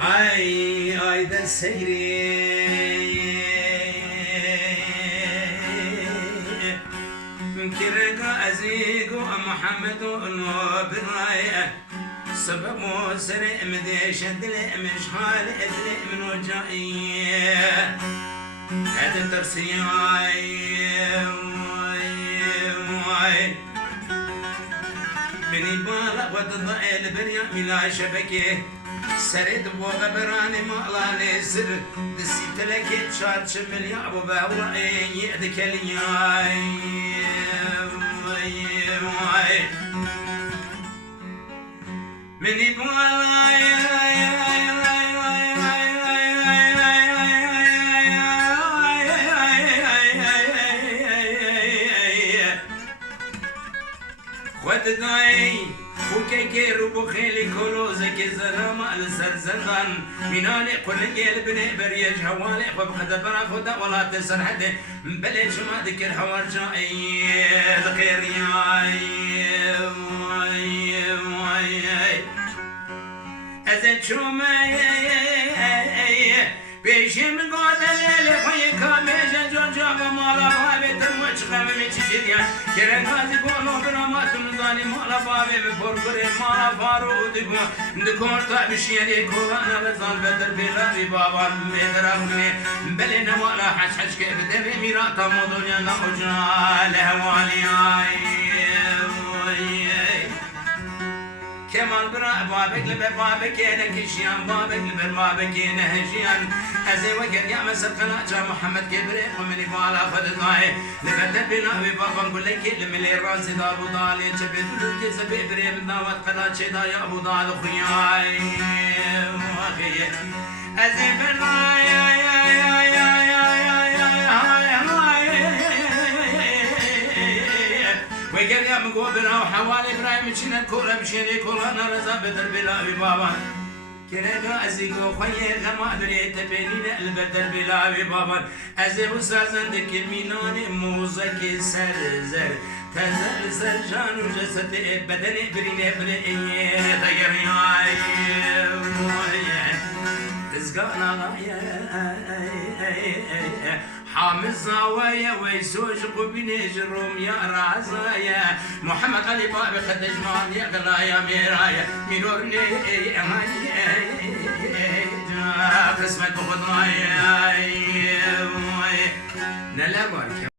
ay del seyri كرقا أزيقو محمد النوبراية سبب سرق مديش أدلق مش خالق أدلق من وجائي هذا الترسيعي مني بالا وضعي البريا ملا شبكي سرد وغبراني مالاني سر دسيت لك شاد شمل يا ابو باوعي يدك الياي مني خدناي وكيكي روبو خيلي كولوزك زرما الزرزران ميناني قلقي البني بريج هوالي وبخد برا خدا ولا تسر حد بلش ما ذكر حوار جاي الخير ياي ازت شوما بيشم قاد الليل خوي كامل جوجا ومالا بابي تموش خمي تشجيا كرن غازي قولو برامات مزاني مالا بابي بفرقري مالا فارو دبو دكور تابشيري كوغانا لزال بدر بلابي بابا مدرغني بلنا مالا حش كيف دبي ميراتا مدنيا نوجا لهوالي كمال برا بابك لبابك انا كشيان بابك لبابك انا هجيان ازي وقت يا مسبقنا جا محمد كبري ومن يقال اخذ ضاي لبدل بنا بابا نقول لك الملي راسي دا ابو ضالي جبت لك زبي بري من داوت قناه شدا يا ابو ضال خوياي ازي برا يا ويقال يا مقوبنا وحوالي برايم تشينا كولا بشيني كولا نرزا بدر بلا بابا كرقا ازيقو خويا غما بريت بينينا البدر بلا بابا ازي وسازن دك الميناني موزك سرزر تزل سرجان وجسد بدني بريني بريني تغير ياي تزقانا غايا حامل زاوية ويسوج قبني جروم يا رازايا محمد علي بابي قد جمال يا غلايا ميرايا منورني قسمت بخضرايا